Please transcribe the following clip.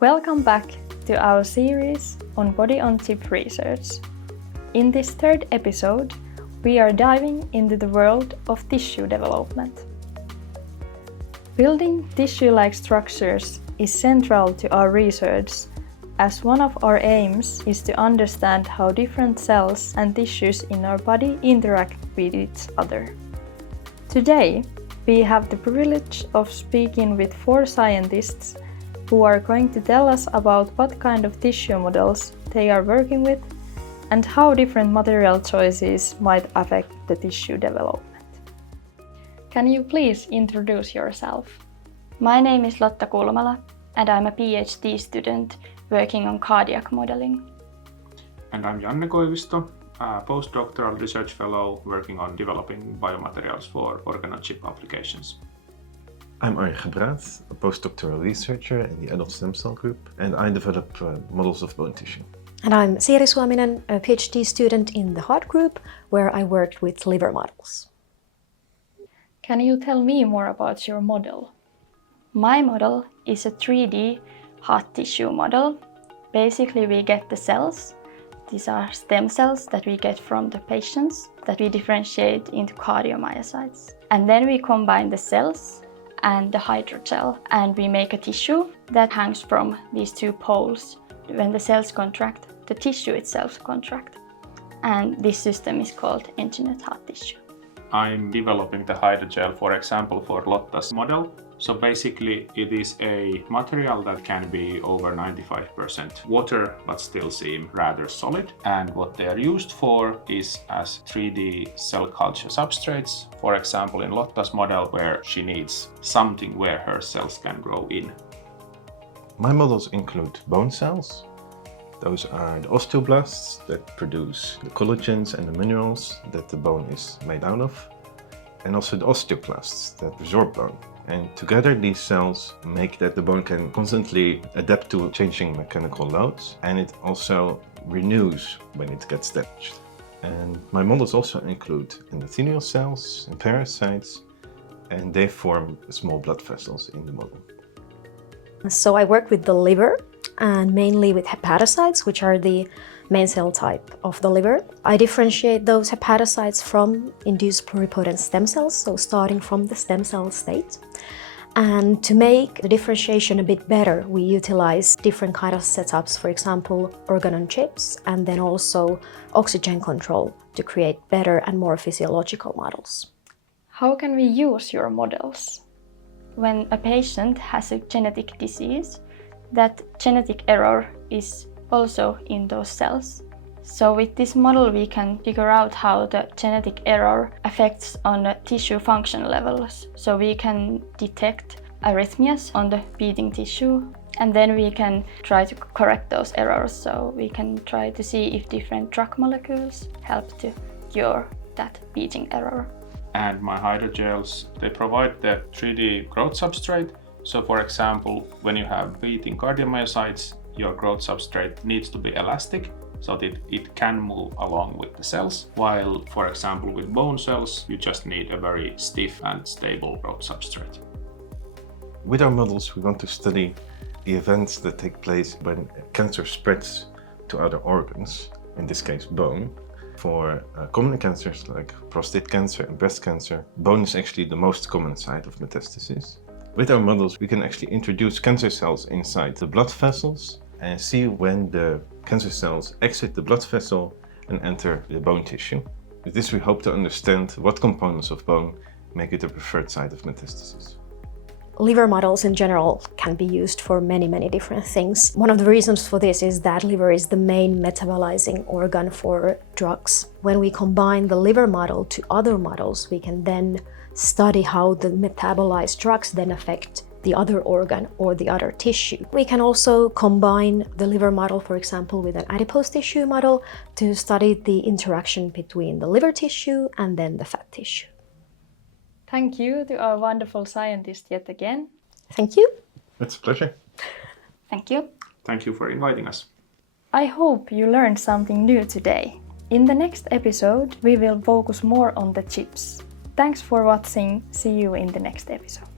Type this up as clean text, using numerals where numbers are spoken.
Welcome back to our series on body-on-chip research. In this third episode, we are diving into the world of tissue development. Building tissue-like structures is central to our research, as one of our aims is to understand how different cells and tissues in our body interact with each other. Today, we have the privilege of speaking with 4 scientists who are going to tell us about what kind of tissue models they are working with and how different material choices might affect the tissue development. Can you please introduce yourself? My name is Lotta Kulmala and I'm a PhD student working on cardiac modeling. And I'm Janne Koivisto, a postdoctoral research fellow working on developing biomaterials for organ-on-chip applications. I'm Arjen Gebraat, a postdoctoral researcher in the adult stem cell group, and I develop models of bone tissue. And I'm Siiri Suominen, a PhD student in the heart group, where I worked with liver models. Can you tell me more about your model? My model is a 3D heart tissue model. Basically, we get the cells. These are stem cells that we get from the patients that we differentiate into cardiomyocytes. And then we combine the cells and the hydrogel, and we make a tissue that hangs from these 2 poles. When the cells contract, the tissue itself contracts. And this system is called engineered heart tissue. I'm developing the hydrogel, for example, for Lotta's model. So basically, it is a material that can be over 95% water, but still seem rather solid. And what they are used for is as 3D cell culture substrates. For example, in Lotta's model, where she needs something where her cells can grow in. My models include bone cells. Those are the osteoblasts that produce the collagens and the minerals that the bone is made out of. And also the osteoclasts that absorb bone. And together these cells make that the bone can constantly adapt to changing mechanical loads, and it also renews when it gets damaged. And my models also include endothelial cells and parasites, and they form small blood vessels in the model. So I work with the liver and mainly with hepatocytes, which are the main cell type of the liver. I differentiate those hepatocytes from induced pluripotent stem cells, so starting from the stem cell state. And to make the differentiation a bit better, we utilize different kind of setups, for example, organ-on-chips, and then also oxygen control to create better and more physiological models. How can we use your models? When a patient has a genetic disease, that genetic error is also in those cells. So with this model we can figure out how the genetic error affects on the tissue function levels. So we can detect arrhythmias on the beating tissue, and then we can try to correct those errors. So we can try to see if different drug molecules help to cure that beating error. And my hydrogels, they provide the 3D growth substrate. So for example, when you have beating cardiomyocytes, your growth substrate needs to be elastic so that it can move along with the cells, while, for example, with bone cells, you just need a very stiff and stable growth substrate. With our models, we want to study the events that take place when cancer spreads to other organs, in this case bone. For common cancers like prostate cancer and breast cancer, bone is actually the most common site of metastasis. With our models, we can actually introduce cancer cells inside the blood vessels and see when the cancer cells exit the blood vessel and enter the bone tissue. With this, we hope to understand what components of bone make it the preferred site of metastasis. Liver models in general can be used for many different things. One of the reasons for this is that liver is the main metabolizing organ for drugs. When we combine the liver model to other models, we can then study how the metabolized drugs then affect the other organ or the other tissue. We can also combine the liver model, for example, with an adipose tissue model to study the interaction between the liver tissue and then the fat tissue. Thank you to our wonderful scientist yet again. Thank you. It's a pleasure. Thank you. Thank you for inviting us. I hope you learned something new today. In the next episode, we will focus more on the chips. Thanks for watching. See you in the next episode.